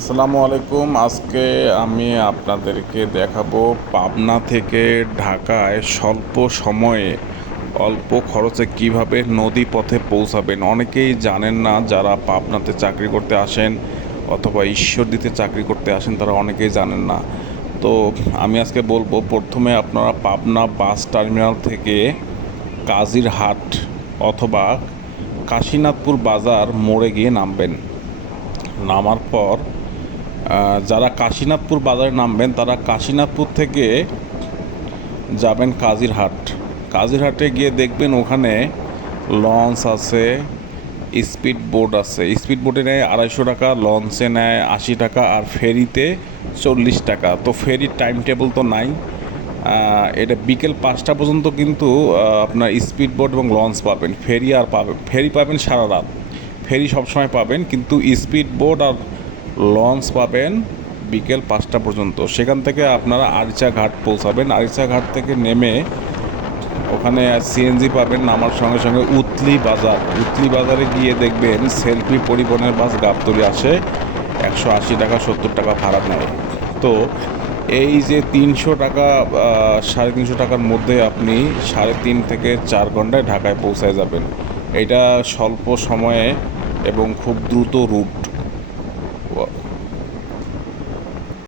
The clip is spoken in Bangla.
আসসালামু আলাইকুম। আজকে আমি আপনাদেরকে দেখাবো পাবনা থেকে ঢাকায় স্বল্প সময়ে অল্প খরচে কিভাবে নদী পথে পৌঁছাবেন। অনেকেই জানেন না, যারা পাবনাতে চাকরি করতে আসেন অথবা ঈশ্বরদীতে চাকরি করতে আসেন তারা অনেকেই জানেন না। তো আমি আজকে বলবো, প্রথমে আপনারা পাবনা বাস টার্মিনাল থেকে কাজিরহাট অথবা কাশীনাথপুর বাজার মোড়ে গিয়ে নামবেন। নামার পর যারা কাশীনাথপুর বাজারে নামবেন তারা কাশীনাথপুর থেকে যাবেন কাজিরহাট। কাজিরহাটে গিয়ে দেখবেন ওখানে লঞ্চ আছে, স্পিড বোট আছে। স্পিড বোটে নেয় 250 টাকা, লঞ্চে নেয় 80 টাকা, আর ফেরিতে 40 টাকা। তো ফেরির টাইম টেবিল তো নাই, এটা বিকেল 5টা পর্যন্ত কিন্তু আপনার স্পিড বোট এবং লঞ্চ পাবেন। ফেরি পাবেন সারা রাত, ফেরি সবসময় পাবেন, কিন্তু স্পিড বোট আর লঞ্চ পাবেন বিকেল 5টা পর্যন্ত। সেখান থেকে আপনারা আরিচা ঘাট পৌঁছাবেন। আরিচা ঘাট থেকে নেমে ওখানে সিএনজি পাবেন। নামার সঙ্গে সঙ্গে উতলি বাজারে গিয়ে দেখবেন সেলফি পরিবহনের বাস গাবতলী আসে, 180 টাকা 70 টাকা ভাড়া নেয়। তো এই যে 300 টাকা, 350 টাকার মধ্যে আপনি 3.5 থেকে 4 ঘন্টায় ঢাকায় পৌঁছায় যাবেন। এটা স্বল্প সময়ে এবং খুব দ্রুত রুট।